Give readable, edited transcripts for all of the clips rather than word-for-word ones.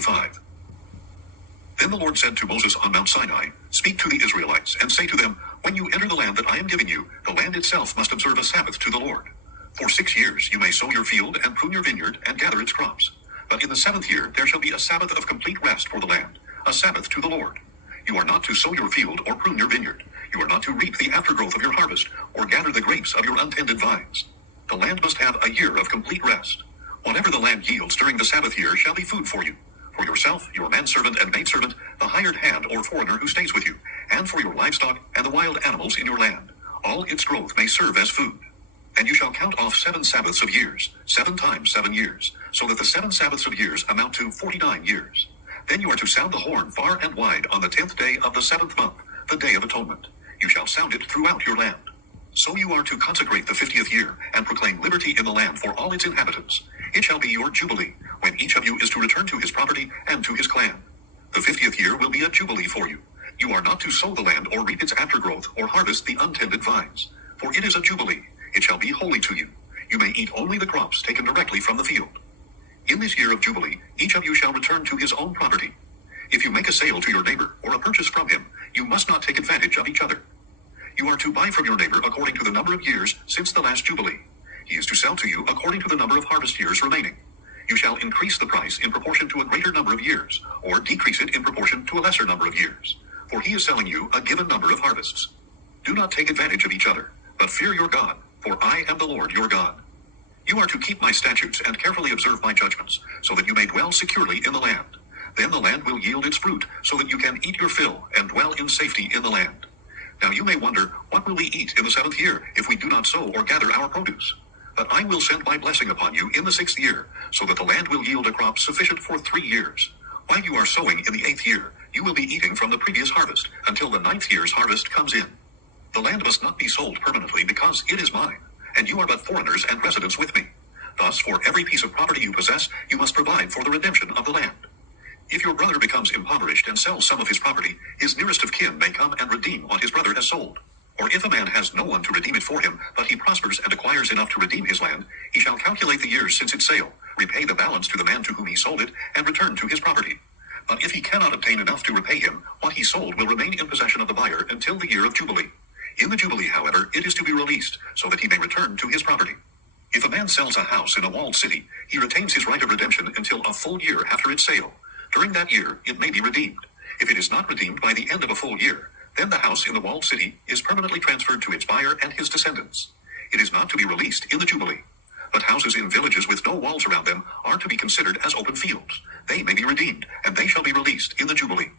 45. Then the Lord said to Moses on Mount Sinai, "Speak to the Israelites, and say to them, when you enter the land that I am giving you, the land itself must observe a Sabbath to the Lord. For 6 years you may sow your field and prune your vineyard and gather its crops. But in the 7th year there shall be a Sabbath of complete rest for the land, a Sabbath to the Lord. You are not to sow your field or prune your vineyard. You are not to reap the aftergrowth of your harvest, or gather the grapes of your untended vines. The land must have a year of complete rest. Whatever the land yields during the Sabbath year shall be food for you. For yourself, your manservant and maidservant, the hired hand or foreigner who stays with you, and for your livestock and the wild animals in your land. All its growth may serve as food. And you shall count off 7 Sabbaths of years, 7 times 7 years, so that the 7 Sabbaths of years amount to 49 years. Then you are to sound the horn far and wide on the 10th day of the 7th month, the Day of Atonement. You shall sound it throughout your land. So you are to consecrate the 50th year, and proclaim liberty in the land for all its inhabitants. It shall be your jubilee, when each of you is to return to his property and to his clan. The 50th year will be a jubilee for you. You are not to sow the land or reap its aftergrowth or harvest the untended vines. For it is a jubilee. It shall be holy to you. You may eat only the crops taken directly from the field. In this year of jubilee, each of you shall return to his own property. If you make a sale to your neighbor or a purchase from him, you must not take advantage of each other. You are to buy from your neighbor according to the number of years since the last jubilee. He is to sell to you according to the number of harvest years remaining. You shall increase the price in proportion to a greater number of years, or decrease it in proportion to a lesser number of years. For he is selling you a given number of harvests. Do not take advantage of each other, but fear your God, for I am the Lord your God. You are to keep my statutes and carefully observe my judgments, so that you may dwell securely in the land. Then the land will yield its fruit, so that you can eat your fill and dwell in safety in the land. Now you may wonder, what will we eat in the 7th year if we do not sow or gather our produce? But I will send my blessing upon you in the 6th year, so that the land will yield a crop sufficient for 3 years. While you are sowing in the 8th year, you will be eating from the previous harvest, until the 9th year's harvest comes in. The land must not be sold permanently, because it is mine, and you are but foreigners and residents with me. Thus, for every piece of property you possess, you must provide for the redemption of the land. If your brother becomes impoverished and sells some of his property, his nearest of kin may come and redeem what his brother has sold. Or if a man has no one to redeem it for him, but he prospers and acquires enough to redeem his land, he shall calculate the years since its sale, repay the balance to the man to whom he sold it, and return to his property. But if he cannot obtain enough to repay him, what he sold will remain in possession of the buyer until the year of Jubilee. In the Jubilee, however, it is to be released, so that he may return to his property. If a man sells a house in a walled city, he retains his right of redemption until a full year after its sale. During that year, it may be redeemed. If it is not redeemed by the end of a full year, then the house in the walled city is permanently transferred to its buyer and his descendants. It is not to be released in the Jubilee. But houses in villages with no walls around them are to be considered as open fields. They may be redeemed, and they shall be released in the Jubilee.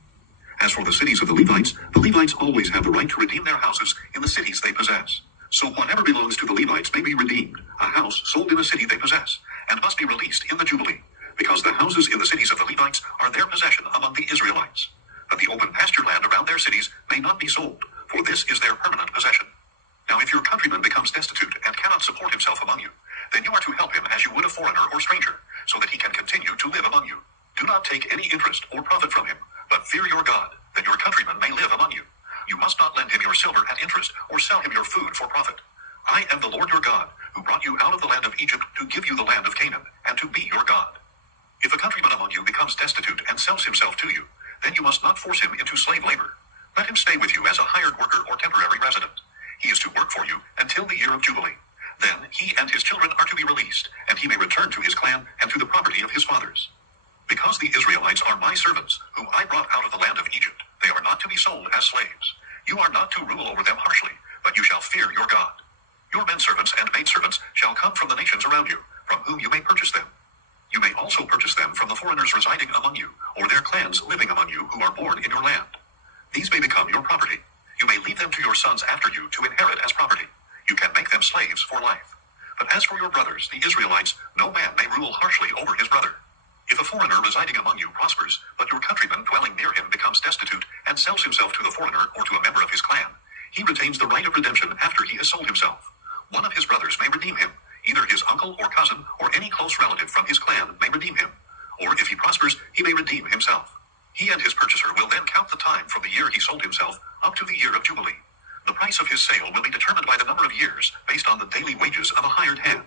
As for the cities of the Levites always have the right to redeem their houses in the cities they possess. So whatever belongs to the Levites may be redeemed, a house sold in a city they possess, and must be released in the Jubilee, because the houses in the cities of the Levites are their possession among the Israelites. But the open pasture land around their cities may not be sold, for this is their permanent possession. Now if your countryman becomes destitute and cannot support himself among you, then you are to help him as you would a foreigner or stranger, so that he can continue to live among you. Do not take any interest or profit from him, but fear your God, that your countryman may live among you. You must not lend him your silver at interest, or sell him your food for profit. I am the Lord your God, who brought you out of the land of Egypt to give you the land of Canaan, and to be your God. If a countryman among you becomes destitute and sells himself to you, then you must not force him into slave labor. Let him stay with you as a hired worker or temporary resident. He is to work for you until the year of Jubilee. Then he and his children are to be released, and he may return to his clan and to the property of his fathers. Because the Israelites are my servants, whom I brought out of the land of Egypt, they are not to be sold as slaves. You are not to rule over them harshly, but you shall fear your God. Your menservants and maidservants shall come from the nations around you, from whom you may purchase them. You may also purchase them from the foreigners residing among you, or their clans living among you who are born in your land. These may become your property. You may leave them to your sons after you to inherit as property. You can make them slaves for life. But as for your brothers, the Israelites, no man may rule harshly over his brother. If a foreigner residing among you prospers, but your countryman dwelling near him becomes destitute and sells himself to the foreigner or to a member of his clan, he retains the right of redemption after he has sold himself. One of his brothers may redeem him. Either his uncle or cousin or any close relative from his clan may redeem him. Or if he prospers, he may redeem himself. He and his purchaser will then count the time from the year he sold himself up to the year of Jubilee. The price of his sale will be determined by the number of years based on the daily wages of a hired hand.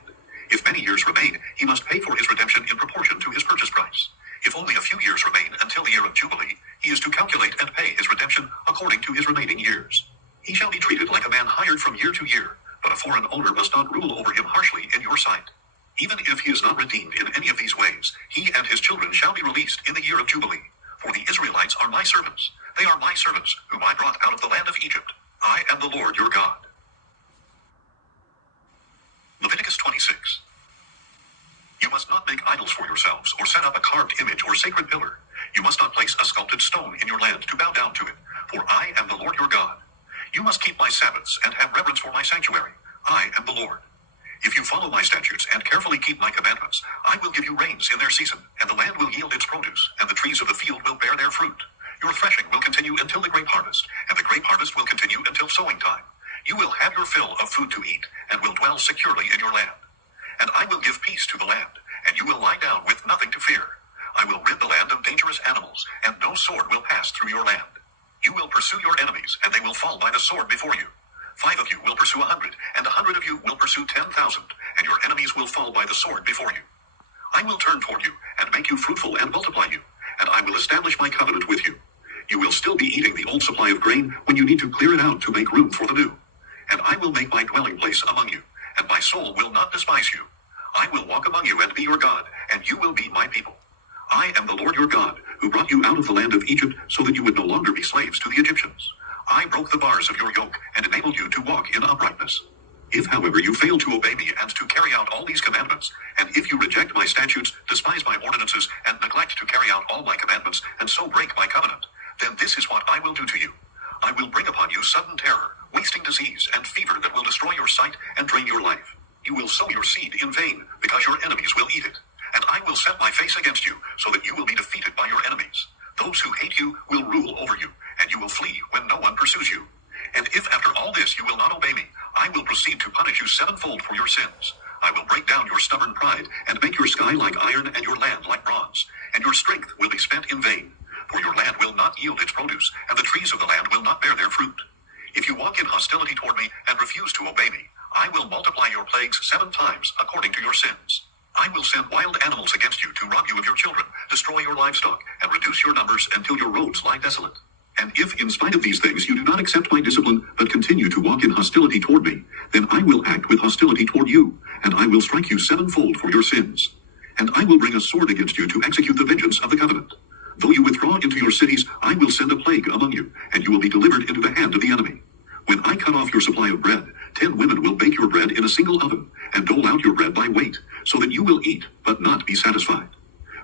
If many years remain, he must pay for his redemption in proportion to his purchase price. If only a few years remain, of Jubilee, he is to calculate and pay his redemption according to his remaining years. He shall be treated like a man hired from year to year, but a foreign owner must not rule over him harshly in your sight. Even if he is not redeemed in any of these ways, he and his children shall be released in the year of Jubilee. For the Israelites are my servants. They are my servants, whom I brought out of the land of Egypt. I am the Lord your God. Leviticus 26. You must not make idols for yourselves, or set up a carved image or sacred pillar. You must not place a sculpted stone in your land to bow down to it, for I am the Lord your God. You must keep my Sabbaths and have reverence for my sanctuary. I am the Lord. If you follow my statutes and carefully keep my commandments, I will give you rains in their season, and the land will yield its produce, and the trees of the field will bear their fruit. Your threshing will continue until the grape harvest, and the grape harvest will continue until sowing time. You will have your fill of food to eat, and will dwell securely in your land. And I will give peace to the land, and you will lie down with nothing to fear. I will rid the land of dangerous animals, and no sword will pass through your land. You will pursue your enemies, and they will fall by the sword before you. 5 of you will pursue 100, and 100 of you will pursue 10,000, and your enemies will fall by the sword before you. I will turn toward you, and make you fruitful and multiply you, and I will establish my covenant with you. You will still be eating the old supply of grain when you need to clear it out to make room for the new. And I will make my dwelling place among you, and my soul will not despise you. I will walk among you and be your God, and you will be my people. I am the Lord your God, who brought you out of the land of Egypt so that you would no longer be slaves to the Egyptians. I broke the bars of your yoke and enabled you to walk in uprightness. If, however, you fail to obey me and to carry out all these commandments, and if you reject my statutes, despise my ordinances, and neglect to carry out all my commandments, and so break my covenant, then this is what I will do to you. I will bring upon you sudden terror, wasting disease, and fever that will destroy your sight and drain your life. You will sow your seed in vain, because your enemies will eat it. And I will set my face against you, so that you will be defeated by your enemies. Those who hate you will rule over you, and you will flee when no one pursues you. And if after all this you will not obey me, I will proceed to punish you sevenfold for your sins. I will break down your stubborn pride, and make your sky like iron and your land like bronze. And your strength will be spent in vain. For your land will not yield its produce, and the trees of the land will not bear their fruit. If you walk in hostility toward me and refuse to obey me, I will multiply your plagues 7 times according to your sins. I will send wild animals against you to rob you of your children, destroy your livestock, and reduce your numbers until your roads lie desolate. And if, in spite of these things, you do not accept my discipline, but continue to walk in hostility toward me, then I will act with hostility toward you, and I will strike you sevenfold for your sins. And I will bring a sword against you to execute the vengeance of the covenant. Though you withdraw into your cities, I will send a plague among you, and you will be delivered into the hand of the enemy. When I cut off your supply of bread, 10 women will bake your bread in a single oven, and dole out your bread by weight, so that you will eat, but not be satisfied.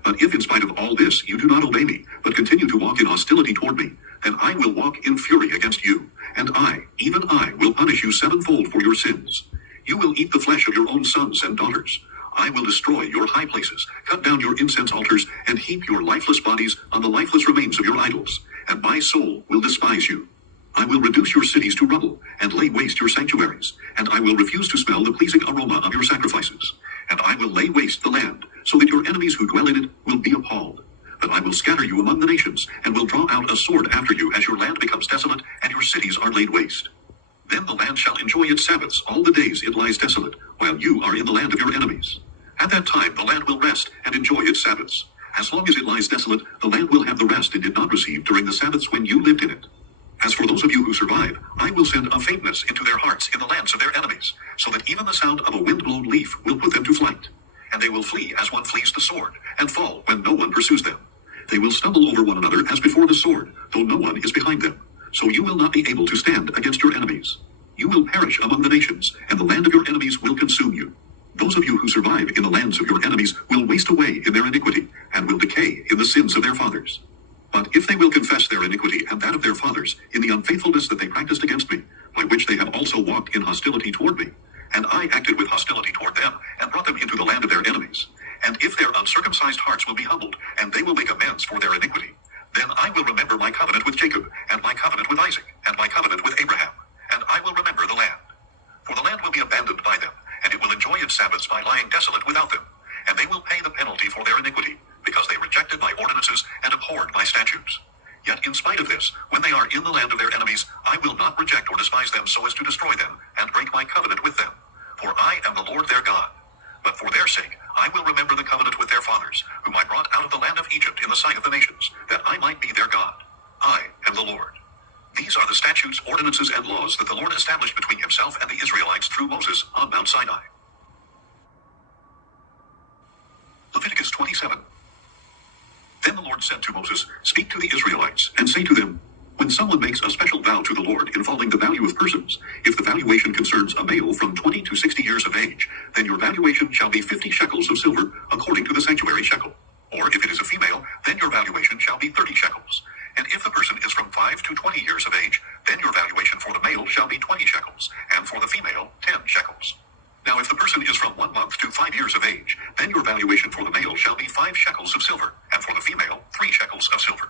But if in spite of all this you do not obey me, but continue to walk in hostility toward me, then I will walk in fury against you, and I, even I, will punish you sevenfold for your sins. You will eat the flesh of your own sons and daughters. I will destroy your high places, cut down your incense altars, and heap your lifeless bodies on the lifeless remains of your idols, and my soul will despise you. I will reduce your cities to rubble, and lay waste your sanctuaries, and I will refuse to smell the pleasing aroma of your sacrifices. And I will lay waste the land, so that your enemies who dwell in it will be appalled. But I will scatter you among the nations, and will draw out a sword after you as your land becomes desolate, and your cities are laid waste. Then the land shall enjoy its Sabbaths all the days it lies desolate, while you are in the land of your enemies. At that time the land will rest and enjoy its Sabbaths. As long as it lies desolate, the land will have the rest it did not receive during the Sabbaths when you lived in it. As for those of you who survive, I will send a faintness into their hearts in the lands of their enemies, so that even the sound of a wind-blown leaf will put them to flight. And they will flee as one flees the sword, and fall when no one pursues them. They will stumble over one another as before the sword, though no one is behind them. So you will not be able to stand against your enemies. You will perish among the nations, and the land of your enemies will consume you. Those of you who survive in the lands of your enemies will waste away in their iniquity, and will decay in the sins of their fathers. But if they will confess their iniquity and that of their fathers in the unfaithfulness that they practiced against me, by which they have also walked in hostility toward me, and I acted with hostility toward them, and brought them into the land of their enemies, and if their uncircumcised hearts will be humbled, and they will make amends for their iniquity, then I will remember my covenant with Jacob, and my covenant with Isaac, and my covenant with Abraham, and I will remember the land. For the land will be abandoned by them, and it will enjoy its Sabbaths by lying desolate without them, and they will pay the penalty for their iniquity, because they rejected my ordinances and abhorred my statutes. Yet in spite of this, when they are in the land of their enemies, I will not reject or despise them so as to destroy them, and break my covenant with them. For I am the Lord their God. But for their sake, I will remember the covenant with their fathers, whom I brought out of the land of Egypt in in the sight of the nations, that I might be their God. I am the Lord. These are the statutes, ordinances, and laws that the Lord established between himself and the Israelites through Moses on Mount Sinai. Leviticus 27. Then the Lord said to Moses, Speak to the Israelites, and say to them, When someone makes a special vow to the Lord involving the value of persons, if the valuation concerns a male from 20 to 60 years of age, then your valuation shall be 50 shekels of silver according to the sanctuary shekel. Or if it is a female, then your valuation shall be 30 shekels. And if the person is from 5 to 20 years of age, then your valuation for the male shall be 20 shekels, and for the female 10 shekels. Now if the person is from 1 month to 5 years of age, then your valuation for the male shall be 5 shekels of silver, and for the female 3 shekels of silver.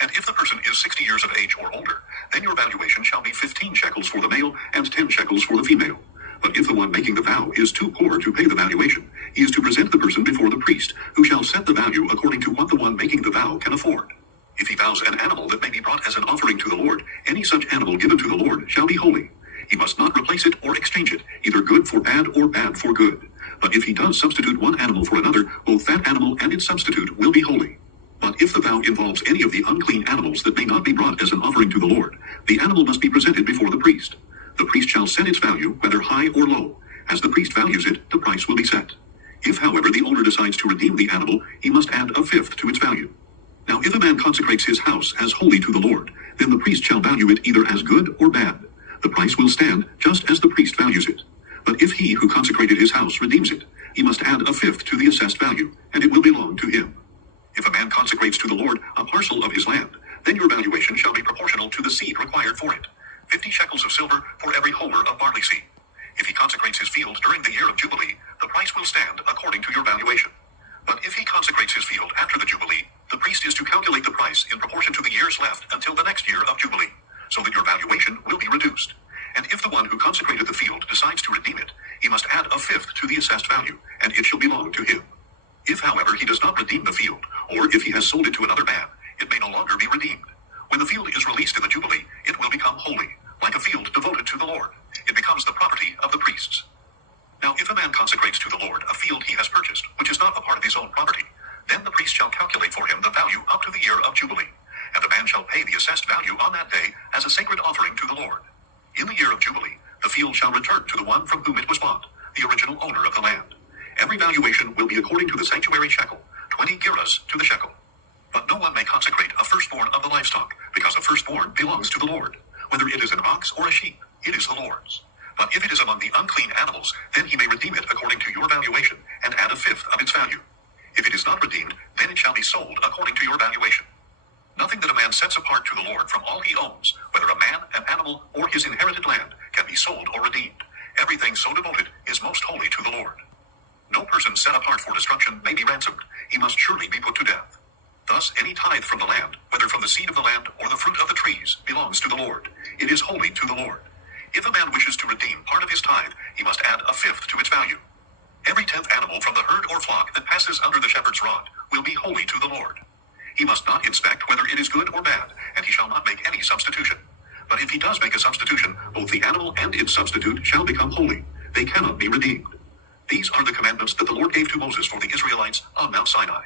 And if the person is 60 years of age or older, then your valuation shall be 15 shekels for the male and 10 shekels for the female. But if the one making the vow is too poor to pay the valuation, he is to present the person before the priest, who shall set the value according to what the one making the vow can afford. If he vows an animal that may be brought as an offering to the Lord, any such animal given to the Lord shall be holy. He must not replace it or exchange it, either good for bad or bad for good. But if he does substitute one animal for another, both that animal and its substitute will be holy. But if the vow involves any of the unclean animals that may not be brought as an offering to the Lord, the animal must be presented before the priest. The priest shall set its value, whether high or low. As the priest values it, the price will be set. If, however, the owner decides to redeem the animal, he must add a fifth to its value. Now if a man consecrates his house as holy to the Lord, then the priest shall value it either as good or bad. The price will stand just as the priest values it. But if he who consecrated his house redeems it, he must add a fifth to the assessed value, and it will belong to him. If a man consecrates to the Lord a parcel of his land, then your valuation shall be proportional to the seed required for it, 50 shekels of silver for every homer of barley seed. If he consecrates his field during the year of Jubilee, the price will stand according to your valuation. But if he consecrates his field after the Jubilee, the priest is to calculate the price in proportion to the years left until the next year of Jubilee, so that your valuation will be reduced. And if the one who consecrated the field decides to redeem it, he must add a fifth to the assessed value, and it shall belong to him. If, however, he does not redeem the field, or if he has sold it to another man, it may no longer be redeemed. When the field is released in the Jubilee, it will become holy, like a field devoted to the Lord. It becomes the property of the priests. Now if a man consecrates to the Lord a field he has purchased, which is not a part of his own property, then the priest shall calculate for him the value up to the year of Jubilee, and the man shall pay the assessed value on that day as a sacred offering to the Lord. In the year of Jubilee, the field shall return to the one from whom it was bought, the original owner of the land. Every valuation will be according to the sanctuary shekel, 20 gerahs to the shekel. But no one may consecrate a firstborn of the livestock, because a firstborn belongs to the Lord. Whether it is an ox or a sheep, it is the Lord's. But if it is among the unclean animals, then he may redeem it according to your valuation, and add a fifth of its value. If it is not redeemed, then it shall be sold according to your valuation. Nothing that a man sets apart to the Lord from all he owns, whether a man, an animal, or his inherited land, can be sold or redeemed. Everything so devoted is most holy to the Lord. No person set apart for destruction may be ransomed. He must surely be put to death. Thus any tithe from the land, whether from the seed of the land or the fruit of the trees, belongs to the Lord. It is holy to the Lord. If a man wishes to redeem part of his tithe, he must add a fifth to its value. Every 10th animal from the herd or flock that passes under the shepherd's rod will be holy to the Lord. He must not inspect whether it is good or bad, and he shall not make any substitution. But if he does make a substitution, both the animal and its substitute shall become holy. They cannot be redeemed. These are the commandments that the Lord gave to Moses for the Israelites on Mount Sinai.